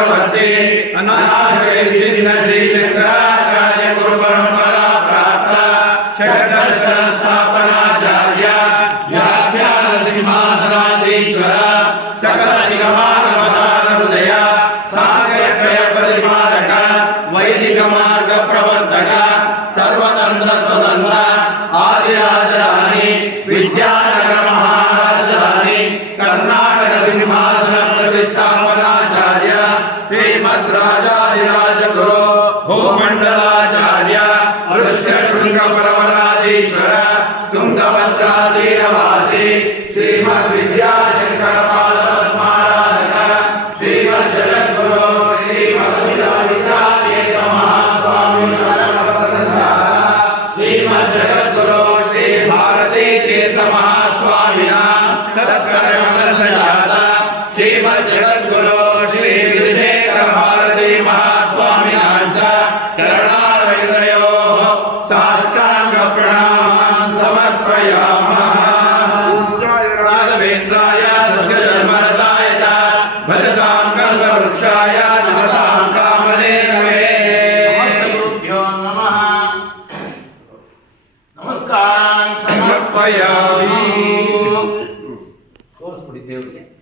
భగవంతే అనాథ శ్రీ శంకరాచార్య గురు పరంపర ప్రాప్త షడ్స్థాపనాచార్య వ్యాఖ్యాన సింహాసనాధీశ్వర సకల నిగమానవసాన హృదయ సాగరక్రయ పరిపాలక వైదిక మార్గ ప్రవర్తక విద్యానగర మహారాజధాని కర్ణాటక శ్రీమద్రాజాధిరాజగురు భూమండలాచార్య ఋష్యశృంగ పరమరాజేశ్వర తుంగభద్రాధీరవాసి శ్రీమద్ విద్యాశంకర పాదపద్మారాధక శ్రీమద్ జగద్గురు శ్రీమద్విరాజితాయేత శ్రీ భారతీ తీర్థ మహాస్వామినా తత్పరమసన ಅಭಯಾಮಿ ತೋರಿಸ್ಬಿಡಿ ದೇವರಿಗೆ.